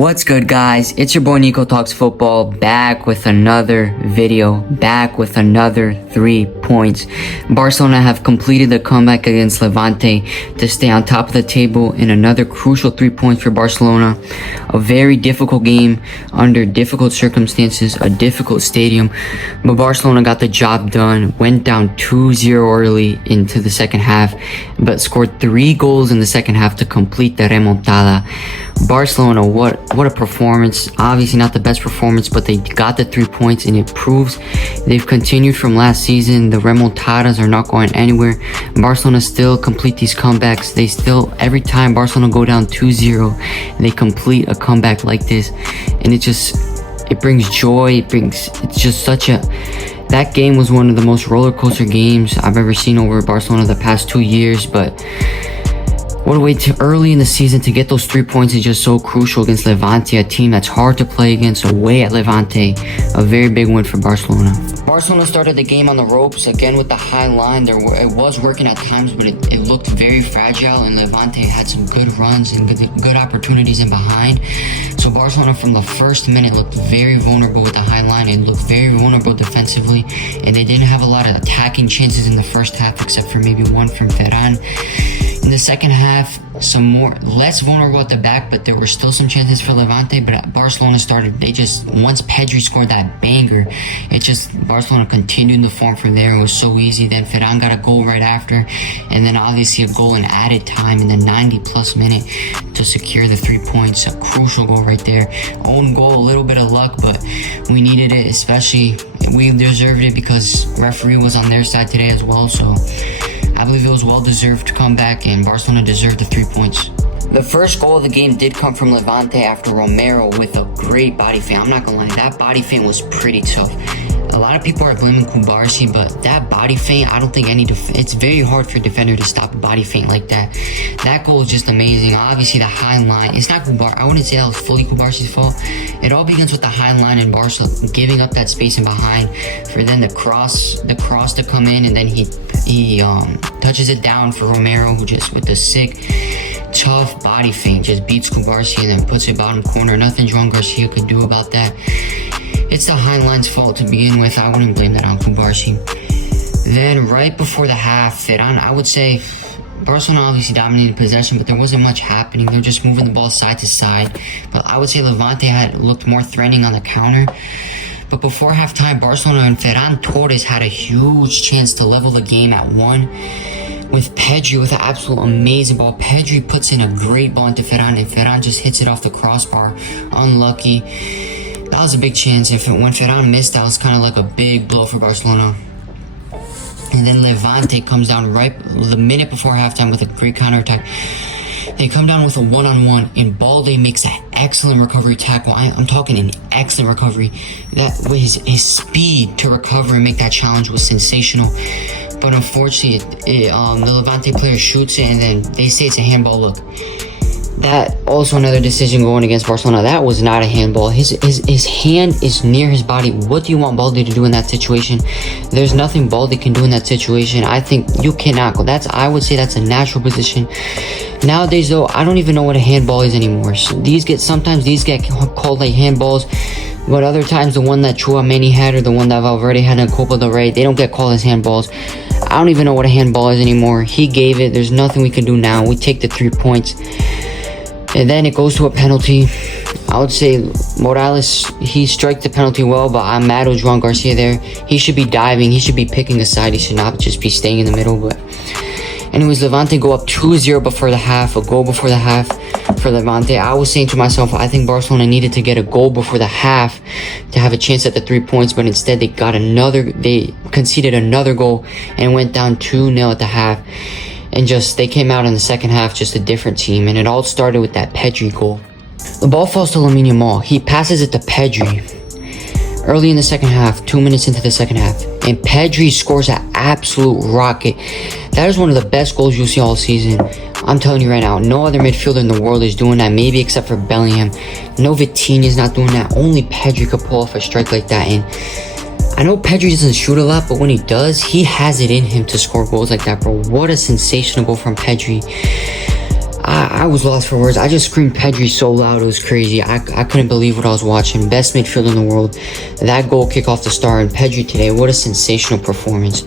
What's good, guys? It's your boy Nico Talks Football, back with another video, back with another 3 points. Barcelona have completed the comeback against Levante to stay on top of the table in another crucial 3 points for Barcelona. A very difficult game under difficult circumstances, a difficult stadium, but Barcelona got the job done, went down 2-0 early into the second half, but scored 3 goals in the second half to complete the remontada. Barcelona, what a performance. Obviously not the best performance, but they got the 3 points, and it proves they've continued from last season. The remontadas are not going anywhere. Barcelona still complete these comebacks. They still, every time Barcelona go down 2-0, they complete a comeback like this, and it brings joy. It's just such a, that game was one of the most roller coaster games I've ever seen over Barcelona the past 2 years. But what a way to early in the season to get those 3 points is just so crucial against Levante, a team that's hard to play against, away at Levante. A very big win for Barcelona. Barcelona started the game on the ropes again with the high line. It was working at times, but it looked very fragile, and Levante had some good runs and good opportunities in behind. So Barcelona from the first minute looked very vulnerable with the high line. It looked very vulnerable defensively, and they didn't have a lot of attacking chances in the first half, except for maybe one from Ferran. In the second half, less vulnerable at the back, but there were still some chances for Levante. But Barcelona started, once Pedri scored that banger, Barcelona continued the form from there. It was so easy. Then Ferran got a goal right after, and then obviously a goal in added time in the 90-plus minute to secure the 3 points. A crucial goal right there. Own goal, a little bit of luck, but we needed it, especially we deserved it because referee was on their side today as well. So I believe it was well-deserved comeback, and Barcelona deserved the 3 points. The first goal of the game did come from Levante after Romero with a great body feint. I'm not gonna lie, that body feint was pretty tough. A lot of people are blaming Kubarsi, but that body feint, I don't think it's very hard for a defender to stop a body feint like that. That goal is just amazing. Obviously, the high line, it's not Kubarsi. I wouldn't say that was fully Kubarsi's fault. It all begins with the high line and Barca giving up that space in behind for then the cross to come in, and then he touches it down for Romero, who just with the sick, tough body feint just beats Kubarsi and then puts it bottom corner. Nothing Joan Garcia could do about that. It's the high line's fault to begin with. I wouldn't blame that on Kubarsi. Then right before the half, Ferran, I would say Barcelona obviously dominated possession, but there wasn't much happening. They were just moving the ball side to side. But I would say Levante had looked more threatening on the counter. But before halftime, Barcelona and Ferran Torres had a huge chance to level the game at 1. With Pedri with an absolute amazing ball. Pedri puts in a great ball into Ferran, and Ferran just hits it off the crossbar. Unlucky. That was a big chance. When Ferran missed, that was kind of like a big blow for Barcelona. And then Levante comes down right the minute before halftime with a great counterattack. They come down with a one-on-one, and Balde makes an excellent recovery tackle. I'm talking an excellent recovery. That his speed to recover and make that challenge was sensational. But unfortunately, the Levante player shoots it, and then they say it's a handball. Look, that also another decision going against Barcelona. That was not a handball. His hand is near his body. What do you want Balde to do in that situation? There's nothing Balde can do in that situation. I think you cannot go. I would say that's a natural position. Nowadays, though, I don't even know what a handball is anymore. So sometimes these get called like handballs, but other times the one that Tchouaméni had or the one that Valverde had in Copa del Rey, they don't get called as handballs. I don't even know what a handball is anymore. He gave it. There's nothing we can do now. We take the 3 points. And then it goes to a penalty. I would say Morales, he striked the penalty well, but I'm mad with Joan Garcia there. He should be diving. He should be picking a side. He should not just be staying in the middle. But anyways, Levante go up 2-0 before the half. A goal before the half for Levante. I was saying to myself, I think Barcelona needed to get a goal before the half to have a chance at the 3 points, but instead they conceded another goal and went down 2-0 at the half. And they came out in the second half just a different team. And it all started with that Pedri goal. The ball falls to Lamine Yamal. He passes it to Pedri early in the second half, 2 minutes into the second half. And Pedri scores an absolute rocket. That is one of the best goals you'll see all season. I'm telling you right now, no other midfielder in the world is doing that, maybe except for Bellingham. No, Vitinha is not doing that. Only Pedri could pull off a strike like that. And I know Pedri doesn't shoot a lot, but when he does, he has it in him to score goals like that, bro. What a sensational goal from Pedri. I was lost for words. I just screamed Pedri so loud, it was crazy. I couldn't believe what I was watching. Best midfield in the world. That goal kick off the star, and Pedri today, what a sensational performance.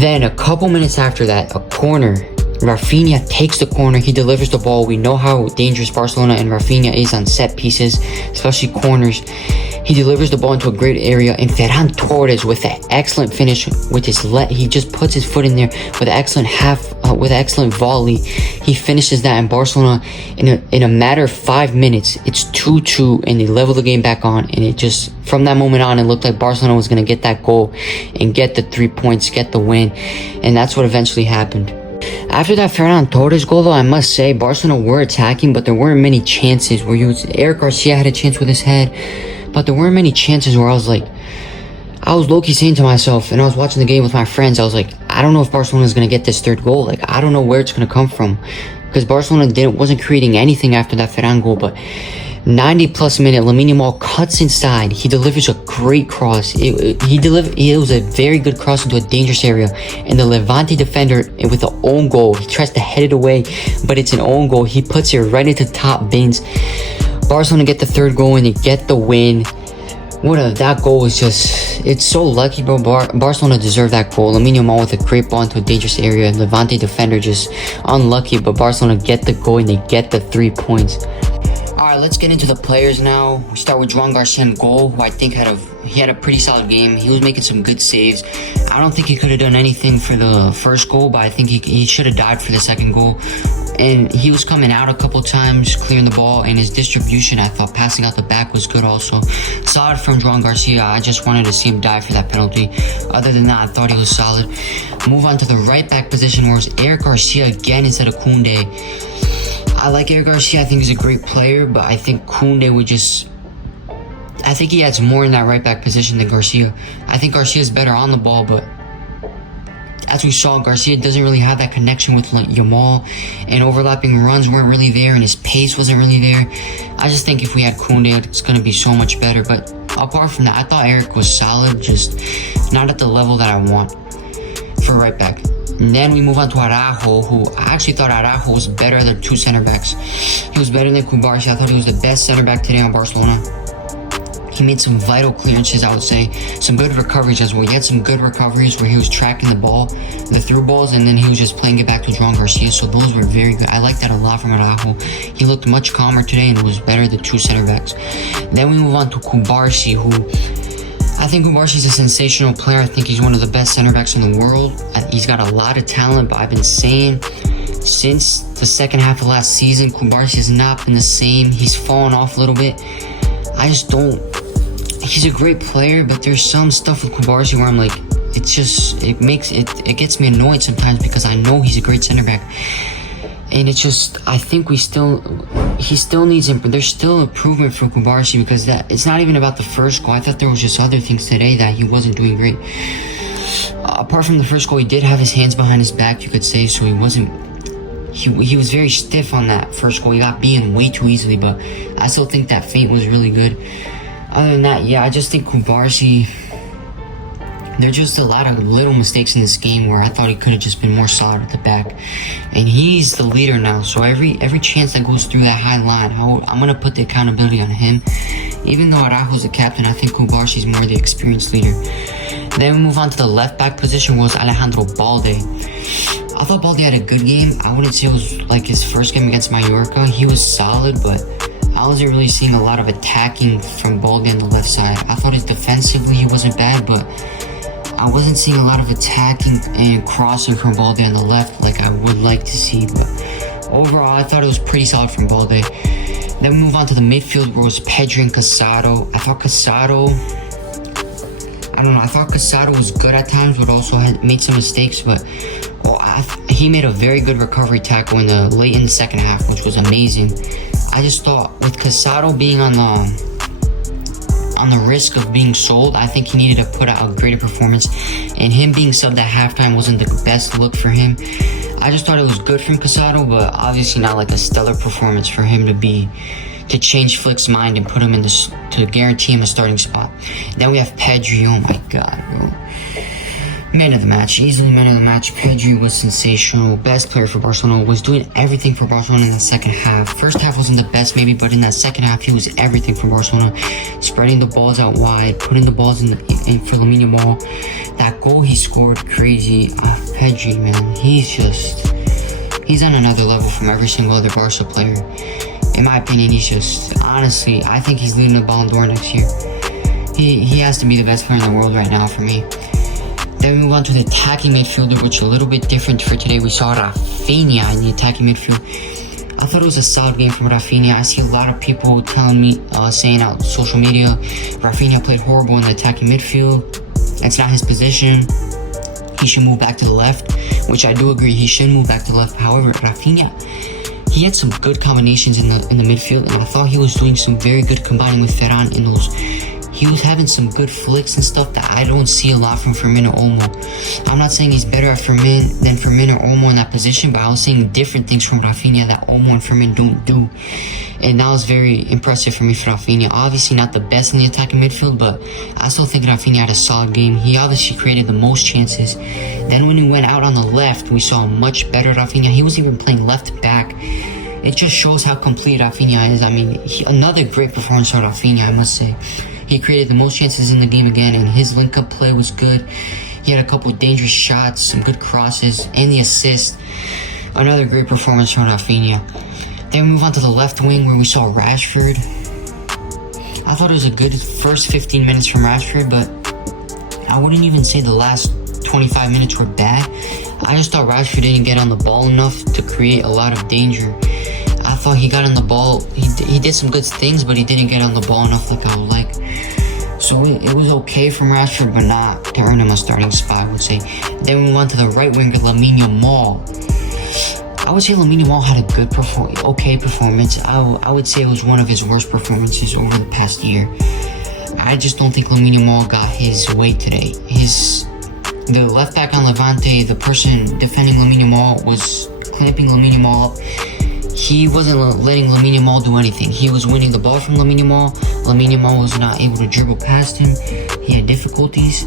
Then a couple minutes after that, a corner. Rafinha takes the corner, he delivers the ball. We know how dangerous Barcelona and Rafinha is on set pieces, especially corners. He delivers the ball into a great area, and Ferran Torres with an excellent finish with his he just puts his foot in there with an excellent with an excellent volley. He finishes that, and Barcelona in a matter of 5 minutes, it's 2-2, and they level the game back on. And it just, from that moment on, it looked like Barcelona was gonna get that goal and get the 3 points, get the win, and that's what eventually happened. After that Ferran Torres goal, though, I must say Barcelona were attacking, but there weren't many chances where Eric Garcia had a chance with his head, but there weren't many chances where I was low-key saying to myself, and I was watching the game with my friends, I was like, I don't know if Barcelona is going to get this third goal. Like, I don't know where it's going to come from, because Barcelona wasn't creating anything after that Ferran goal. But 90-plus minute, Lamine Yamal cuts inside. He delivers a great cross. It was a very good cross into a dangerous area. And the Levante defender, with an own goal, he tries to head it away, but it's an own goal. He puts it right into top bins. Barcelona get the third goal, and they get the win. That goal was just, it's so lucky, bro. Barcelona deserved that goal. Lamine Yamal with a great ball into a dangerous area. Levante defender just unlucky, but Barcelona get the goal, and they get the 3 points. Alright, let's get into the players now. We start with Joan Garcia in goal, who I think had a pretty solid game. He was making some good saves. I don't think he could have done anything for the first goal, but I think he should have died for the second goal. And he was coming out a couple times, clearing the ball, and his distribution, I thought passing out the back was good also. Solid from Joan Garcia. I just wanted to see him die for that penalty. Other than that, I thought he was solid. Move on to the right back position, where it's Eric Garcia again instead of Koundé. I like Eric Garcia. I think he's a great player, but I think Koundé I think he adds more in that right back position than Garcia. I think Garcia is better on the ball, but as we saw, Garcia doesn't really have that connection with Yamal, and overlapping runs weren't really there, and his pace wasn't really there. I just think if we had Koundé, it's going to be so much better. But apart from that, I thought Eric was solid, just not at the level that I want for right back. And then we move on to Araujo, who I actually thought Araujo was better than two center backs. He was better than Cubarsí. I thought he was the best center back today on Barcelona. He made some vital clearances, I would say. Some good recoveries as well. He had some good recoveries where he was tracking the ball, the through balls, and then he was just playing it back to Joan Garcia. So those were very good. I like that a lot from Araujo. He looked much calmer today and was better than two center backs. Then we move on to Cubarsí, who I think Cubarsí is a sensational player. I think he's one of the best center backs in the world. He's got a lot of talent, but I've been saying since the second half of last season, Cubarsí has not been the same. He's fallen off a little bit. I just don't. He's a great player, but there's some stuff with Cubarsí where I'm like, it gets me annoyed sometimes because I know he's a great center back. And it's just, I think he still needs there's still improvement for Cubarsí, because it's not even about the first goal. I thought there was just other things today that he wasn't doing great. Apart from the first goal, he did have his hands behind his back, you could say, so he was very stiff on that first goal. He got beaten way too easily, but I still think that feint was really good. Other than that, yeah, I just think Cubarsí, there's just a lot of little mistakes in this game where I thought he could have just been more solid at the back. And he's the leader now, so every chance that goes through that high line, I'm going to put the accountability on him. Even though Araujo's the captain, I think Cubarsí's more the experienced leader. Then we move on to the left back position, was Alejandro Balde. I thought Balde had a good game. I wouldn't say it was like his first game against Mallorca. He was solid, but I wasn't really seeing a lot of attacking from Balde on the left side. I thought defensively he wasn't bad, but I wasn't seeing a lot of attacking and crossing from Balde on the left like I would like to see. But overall, I thought it was pretty solid from Balde. Then we move on to the midfield, where it was Pedri and Casado. I thought Casado was good at times, but also had made some mistakes. But he made a very good recovery tackle late in the second half, which was amazing. I just thought with Casado being on the risk of being sold, I think he needed to put out a greater performance, and him being subbed at halftime wasn't the best look for him. I just thought it was good from Casado, but obviously not like a stellar performance for him to change Flick's mind and put him to guarantee him a starting spot. Then we have Pedri. Oh my god, bro. Man of the match, easily man of the match. Pedri was sensational, best player for Barcelona, was doing everything for Barcelona in the second half. First half wasn't the best maybe, but in that second half he was everything for Barcelona. Spreading the balls out wide, putting the balls in for Lamine Yamal. That goal he scored, crazy. Pedri, man, he's on another level from every single other Barca player. In my opinion, honestly, I think he's leading the Ballon d'Or next year. He has to be the best player in the world right now for me. Then we move on to the attacking midfielder, which is a little bit different for today. We saw Rafinha in the attacking midfield. I thought it was a solid game from Rafinha. I see a lot of people telling me, saying out social media, Rafinha played horrible in the attacking midfield. That's not his position. He should move back to the left, which I do agree. He should move back to the left. However, Rafinha, he had some good combinations in the midfield, and I thought he was doing some very good combining with Ferran in those. He was having some good flicks and stuff that I don't see a lot from Firmino or Olmo. I'm not saying he's better at than Firmino or Olmo in that position, but I was seeing different things from Rafinha that Olmo and Firmino don't do. And that was very impressive for me for Rafinha. Obviously not the best in the attacking midfield, but I still think Rafinha had a solid game. He obviously created the most chances. Then when he went out on the left, we saw a much better Rafinha. He was even playing left back. It just shows how complete Rafinha is. I mean, another great performance from Rafinha, I must say. He created the most chances in the game again, and his link-up play was good. He had a couple of dangerous shots, some good crosses, and the assist. Another great performance from Rafinha. Then we move on to the left wing where we saw Rashford. I thought it was a good first 15 minutes from Rashford, but I wouldn't even say the last 25 minutes were bad. I just thought Rashford didn't get on the ball enough to create a lot of danger. I thought he got on the ball. He did some good things, but he didn't get on the ball enough like I would like. So it was okay from Rashford, but not to earn him a starting spot, I would say. Then we went to the right winger, Lamine Yamal. I would say Lamine Yamal had a good okay performance. I would say it was one of his worst performances over the past year. I just don't think Lamine Yamal got his weight today. The left back on Levante, the person defending Lamine Yamal, was clamping Lamine Yamal up. He wasn't letting Lamine Yamal do anything. He was winning the ball from Lamine Yamal. Lamine Yamal was not able to dribble past him. He had difficulties.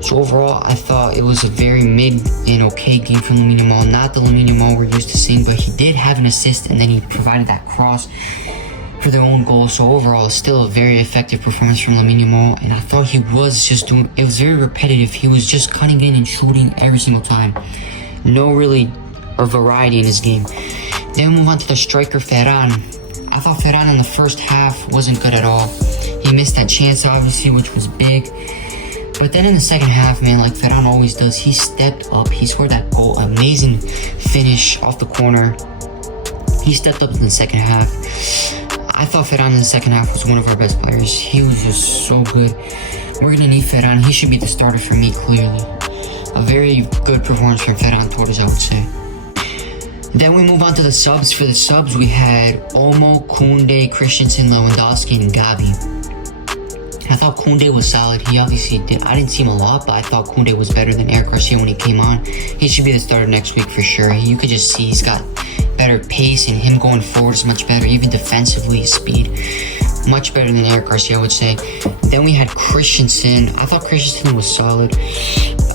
So overall, I thought it was a very mid and okay game from Lamine Yamal. Not the Lamine Yamal we're used to seeing, but he did have an assist, and then he provided that cross for their own goal. So overall, still a very effective performance from Lamine Yamal. And I thought he was just doing, it was very repetitive. He was just cutting in and shooting every single time. No really a variety in his game. Then we move on to the striker, Ferran. I thought Ferran in the first half wasn't good at all. He missed that chance, obviously, which was big. But then in the second half, man, like Ferran always does, he stepped up. He scored that goal, amazing finish off the corner. He stepped up in the second half. I thought Ferran in the second half was one of our best players. He was just so good. We're going to need Ferran. He should be the starter for me, clearly. A very good performance from Ferran Torres, I would say. Then we move on to the subs. For the subs, we had Olmo, Koundé, Christensen, Lewandowski, and Gavi. I thought Koundé was solid. He obviously did. I didn't see him a lot, but I thought Koundé was better than Eric Garcia when he came on. He should be the starter next week for sure. You could just see he's got better pace, and him going forward is much better. Even defensively, his speed, much better than Eric Garcia, I would say. Then we had Christensen. I thought Christensen was solid.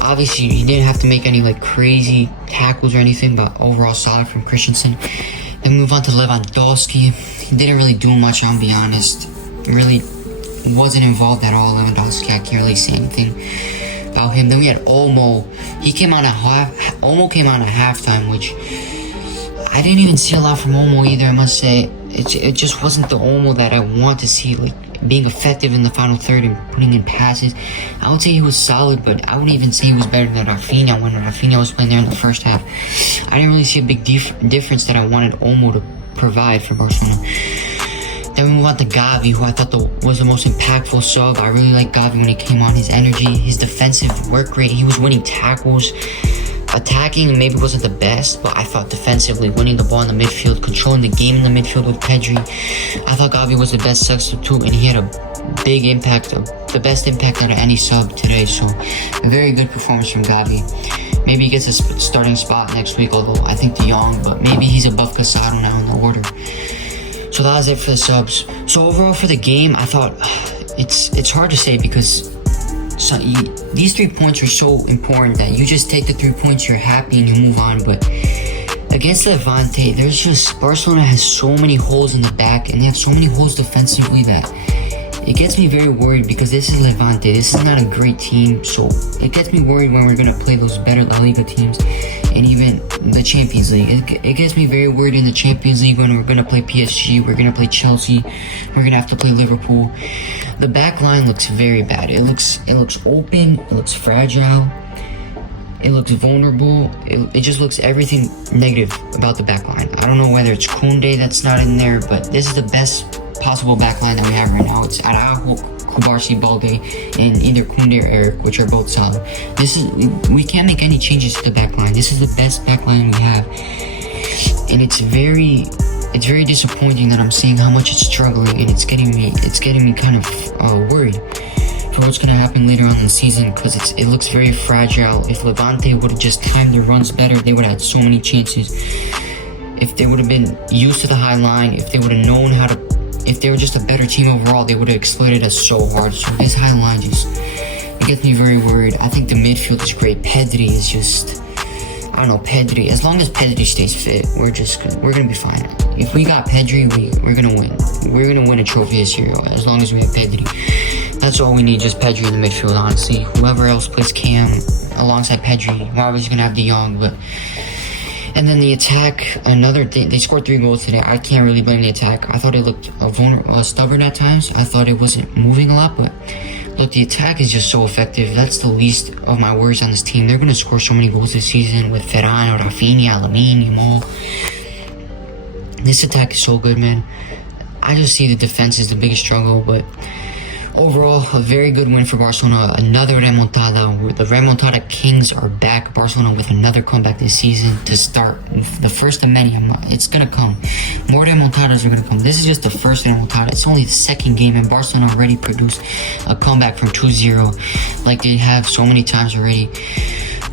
Obviously, he didn't have to make any like crazy tackles or anything, but overall solid from Christensen. Then move on to Lewandowski. He didn't really do much, I'll be honest. Really wasn't involved at all, Lewandowski. I can't really say anything about him. Then we had Olmo. Olmo came on at halftime, which I didn't even see a lot from Olmo either, I must say. It just wasn't the Olmo that I want to see, like being effective in the final third and putting in passes. I would say he was solid, but I wouldn't even say he was better than Rafinha when Rafinha was playing there in the first half. I didn't really see a big difference that I wanted Olmo to provide for Barcelona. Then we move on to Gavi, who I thought was the most impactful sub. I really liked Gavi when he came on. His energy, his defensive work rate, he was winning tackles. Attacking maybe wasn't the best, but I thought defensively, winning the ball in the midfield, controlling the game in the midfield with Pedri, I thought Gavi was the best substitute, and he had a big impact, the best impact out of any sub today. So a very good performance from Gavi. Maybe he gets a starting spot next week, although I think De Jong, but maybe he's above Casado now in the order. So that was it for the subs. So overall for the game, I thought it's hard to say because So these 3 points are so important that you just take the 3 points, you're happy, and you move on. But against Levante, there's just Barcelona has so many holes in the back, and they have so many holes defensively that it gets me very worried, because this is Levante. This is not a great team, so it gets me worried when we're gonna play those better La Liga teams and even the Champions League. It gets me very worried in the Champions League when we're gonna play PSG, we're gonna play Chelsea, we're gonna have to play Liverpool. The back line looks very bad. It looks open, it looks fragile, it looks vulnerable. It just looks everything negative about the back line. I don't know whether it's Koundé that's not in there, but this is the best possible back line that we have right now. It's Araujo, Kubarsi, Balde, and either Koundé or Eric, which are both solid. We can't make any changes to the back line. This is the best back line we have, and it's very disappointing that I'm seeing how much it's struggling, and it's getting me kind of worried for what's gonna happen later on in the season, because it looks very fragile. If Levante would have just timed their runs better, they would have had so many chances. If they would have been used to the high line, if they would have known how to, if they were just a better team overall, they would have exploited us so hard. So this high line it gets me very worried. I think the midfield is great. Pedri is just, I don't know, Pedri. As long as Pedri stays fit, we're gonna be fine. If we got Pedri, we're gonna win. We're gonna win a trophy this year as long as we have Pedri. That's all we need, just Pedri in the midfield, honestly. Whoever else plays Cam alongside Pedri, we're obviously gonna have De Jong, but. And then the attack, another thing, they scored 3 goals today. I can't really blame the attack. I thought it looked stubborn at times. I thought it wasn't moving a lot, but look, the attack is just so effective. That's the least of my worries on this team. They're going to score so many goals this season with Ferran, Rafinha, Lamine, Yamal. This attack is so good, man. I just see the defense is the biggest struggle, but overall, a very good win for Barcelona. Another remontada. The remontada kings are back. Barcelona with another comeback this season to start the first of many. It's going to come. More remontadas are going to come. This is just the first remontada. It's only the second game, and Barcelona already produced a comeback from 2-0 like they have so many times already.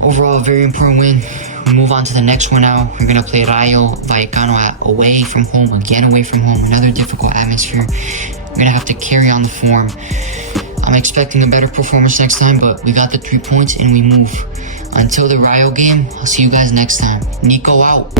Overall, a very important win. We move on to the next one now. We're going to play Rayo Vallecano away from home, again away from home. Another difficult atmosphere. We're going to have to carry on the form. I'm expecting a better performance next time, but we got the 3 points and we move. Until the Rayo game, I'll see you guys next time. Nico out.